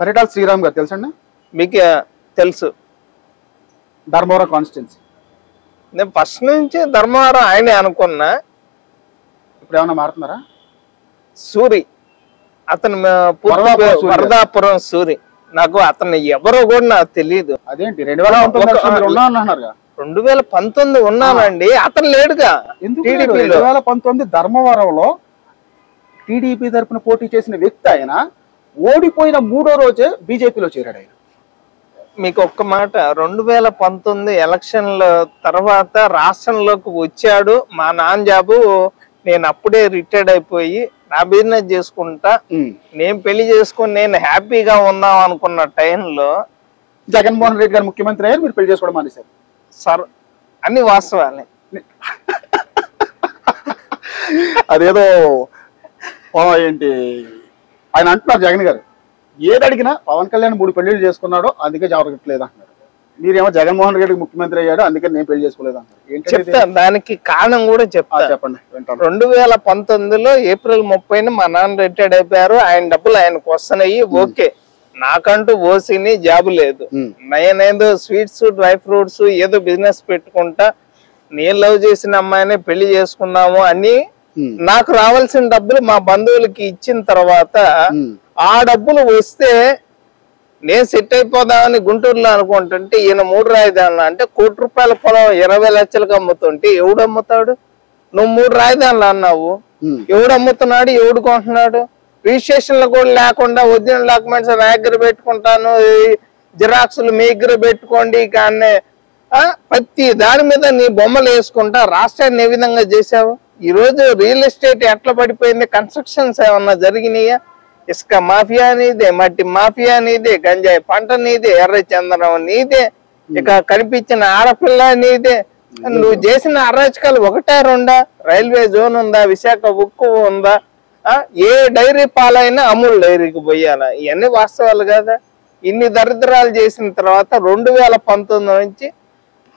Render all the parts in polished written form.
పరిటాల శ్రీరామ్ గారు తెలుసండి? మీకు తెలుసు. ధర్మవరం కాన్స్టిట్యున్సీ. నేను ఫస్ట్ నుంచి ధర్మవరం ఆయనే అనుకున్నా. ఇప్పుడు ఏమన్నా మారుతున్నారా? సూరి అతను వరదాపురం సూరి. నాకు అతను ఎవరో కూడా నాకు తెలియదు. అదేంటి 2019 2019 ఉన్నానండి. అతను లేడుగా. 2019 ధర్మవరంలో టీడీపీ తరఫున పోటీ చేసిన వ్యక్తి ఆయన. ఓడిపోయిన 3వ రోజే బీజేపీలో చేరాడు ఆయన. మీకు ఒక్క మాట, 2019 ఎలక్షన్ల తర్వాత రాష్ట్రంలోకి వచ్చాడు. మా నాన్న జాబు, నేను అప్పుడే రిటైర్డ్ అయిపోయి నా బిజినెస్ చేసుకుంటా, నేను పెళ్లి చేసుకుని నేను హ్యాపీగా ఉందాం అనుకున్న టైంలో జగన్మోహన్ రెడ్డి గారు ముఖ్యమంత్రి అయ్యారు, మీరు పెళ్లి చేసుకోవడం మానేశారు. సార్ అన్ని వాస్తవాలే. అదేదో ఏంటి ఆయన అంటున్నారు జగన్ గారు, ఏది అడిగినా పవన్ కళ్యాణ్ 3 పెళ్లిళ్ళు చేసుకున్నాడో అందుకే జరగట్లేదు అంటున్నారు. మీరేమో జగన్మోహన్ రెడ్డి ముఖ్యమంత్రి అయ్యాడు అందుకే నేను పెళ్లి చేసుకోలేదు అంటారు. చెప్తా, దానికి కారణం కూడా చెప్తా. చెప్పండి. 2019లో ఏప్రిల్ 30న మా నాన్న రిటైర్డ్ అయిపోయారు. ఆయన డబ్బులు ఆయనకు వస్తున్నాయి. ఓకే, నాకంటూ ఓసీని జాబు లేదు. నేనేదో స్వీట్స్ డ్రై ఫ్రూట్స్ ఏదో బిజినెస్ పెట్టుకుంటా, నేను లవ్ చేసిన అమ్మాయినే పెళ్లి చేసుకున్నాము అని నాకు రావాల్సిన డబ్బులు మా బంధువులకి ఇచ్చిన తర్వాత ఆ డబ్బులు వస్తే నేను సెట్ అయిపోదామని గుంటూరులో అనుకుంటుంటే ఈయన 3 రాజధానులు అంటే ₹1,00,00,000 పొలం 20 లక్షలకు అమ్ముతుంటే ఎవడు అమ్ముతాడు? నువ్వు 3 రాజధానులు అన్నావు, ఎవడు అమ్ముతున్నాడు? ఎవడు కొంటున్నాడు? రిజిస్ట్రేషన్లు కూడా లేకుండా ఒరిజినల్ డాక్యుమెంట్స్ నా దగ్గర పెట్టుకుంటాను, జిరాక్సులు మీ దగ్గర పెట్టుకోండి కానీ ప్రతి దాని మీద నీ బొమ్మలు వేసుకుంటా రాష్ట్రాన్ని ఏ విధంగా చేసావు? ఈ రోజు రియల్ ఎస్టేట్ ఎట్లా పడిపోయింది? కన్స్ట్రక్షన్స్ ఏమన్నా జరిగినాయా? ఇసుక మాఫియా నీదే, మట్టి మాఫియా నీదే, గంజాయి పంట నీదే, ఎర్ర చందనం నీదే, ఇక కనిపించిన ఆడపిల్ల నీదే. నువ్వు చేసిన అరాచకాలు 1-2? రైల్వే జోన్ ఉందా? విశాఖ ఉక్కు ఉందా? ఏ డైరీ పాలైనా అమూల్ డైరీకి పోయాలా? ఇవన్నీ వాస్తవాలు కదా. ఇన్ని దరిద్రాలు చేసిన తర్వాత 2019 నుంచి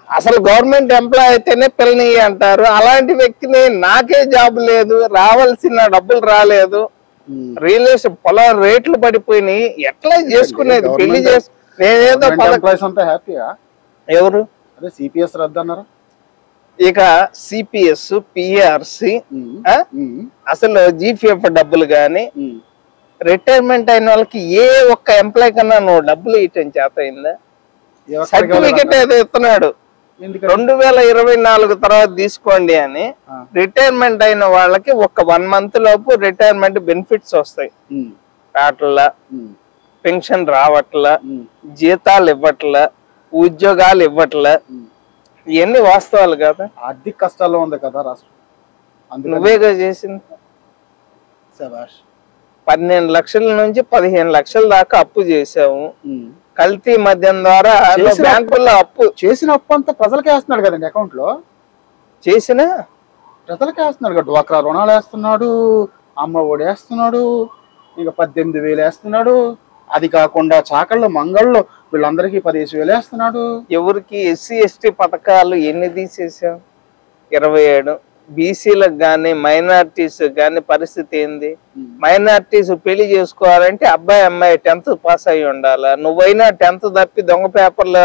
అసలు గవర్నమెంట్ ఎంప్లాయ్ అయితేనే పిల్లని అంటారు. అలాంటి వ్యక్తిని నాకే జాబ్ లేదు, రావాల్సిన డబ్బులు రాలేదు, రియల్ ఎస్టేట్ పొలం రేట్లు పడిపోయినాయి, ఎట్లా చేసుకునేది? పెళ్లి నేనేదో ఎవరు సిపిఎస్ రద్దు అన్నారు. ఇక సిపిఎస్, పిఆర్సి, అసలు జీపీఎఫ్ డబ్బులు గాని రిటైర్మెంట్ అయిన వాళ్ళకి ఏ ఒక్క ఎంప్లాయ్ కన్నా నువ్వు డబ్బులు ఇవ్వటం చేత అయిందా? సర్టిఫికెట్ ఏదో ఇస్తున్నాడు 2024 తర్వాత తీసుకోండి అని. రిటైర్మెంట్ అయిన వాళ్ళకి ఒక 1 month లోపు రిటైర్మెంట్ బెనిఫిట్స్ వస్తాయి. రావట్లా, పెన్షన్ రావట్లా, జీతాలు ఇవ్వట్లా, ఉద్యోగాలు ఇవ్వట్లా. ఇవన్నీ వాస్తవాలు కదా. ఆర్థిక కష్టాల్లో ఉంది కదా రాష్ట్రం. నువ్వేగా చేసింది. 12 లక్షల నుంచి 15 లక్షల దాకా అప్పు చేసావు. కల్తీ మద్యం ద్వారా బ్యాంకుల్లో అప్పు చేసిన అప్పు అంతా ప్రజలకే వేస్తున్నాడు కదండి. అకౌంట్ లో చేసిన ప్రజలకే వేస్తున్నాడు కదా. డ్వాక్రా రుణాలు వేస్తున్నాడు, అమ్మ ఒడి వేస్తున్నాడు, ఇక 18,000 వేస్తున్నాడు. అది కాకుండా చాకళ్ళు మంగళ్ళు వీళ్ళందరికీ 15,000 వేస్తున్నాడు. ఎవరికి? ఎస్సీ ఎస్టీ పథకాలు ఎన్ని తీసేసావు? 27. బీసీలకు కానీ మైనార్టీస్ కానీ పరిస్థితి ఏంది? మైనార్టీస్ పెళ్లి చేసుకోవాలంటే అబ్బాయి అమ్మాయి 10th పాస్ అయ్యి ఉండాలా. నువ్వైనా 10th తప్పి దొంగ పేపర్లు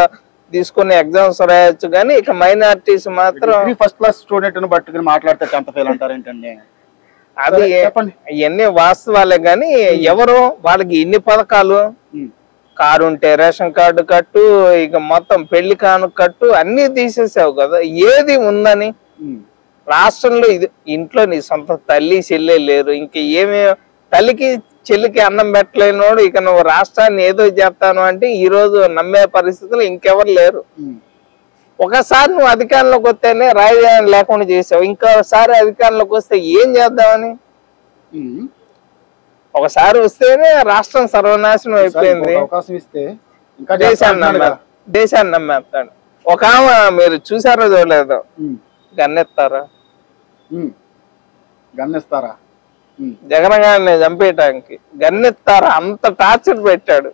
తీసుకుని ఎగ్జామ్స్ రాయొచ్చు కానీ ఇక మైనార్టీస్ మాత్రం ఫస్ట్ క్లాస్ స్టూడెంట్ పట్టుకుని మాట్లాడితే 10th ఫెయిల్ అంటారు ఏంటండి? అది ఇవన్నీ వాస్తవాలే కానీ ఎవరు వాళ్ళకి ఇన్ని పథకాలు? కారు ఉంటే రేషన్ కార్డు కట్టు, ఇక మొత్తం పెళ్లి కాను కట్టు, అన్ని తీసేసావు కదా. ఏది ఉందని రాష్ట్రంలో? ఇది ఇంట్లో నీ సొంత తల్లి చెల్లె లేరు, ఇంక ఏమి తల్లికి చెల్లికి అన్నం పెట్టలేనోడు ఇక నువ్వు రాష్ట్రాన్ని ఏదో చేస్తాను అంటే ఈ రోజు నమ్మే పరిస్థితులు ఇంకెవరు లేరు. ఒకసారి నువ్వు అధికారంలోకి వస్తేనే రాజధాని లేకుండా చేసావు, ఇంకోసారి అధికారంలోకి వస్తే ఏం చేద్దామని? ఒకసారి వస్తేనే రాష్ట్రం సర్వనాశనం అయిపోయింది. దేశాన్ని నమ్మేస్తాడు. ఒక ఆమె మీరు చూసారో చూడలేదు, గన్నెత్తారా జగన్ గారిని చంపేయటానికి గన్నెత్తారా అంత టార్చర్ పెట్టాడు.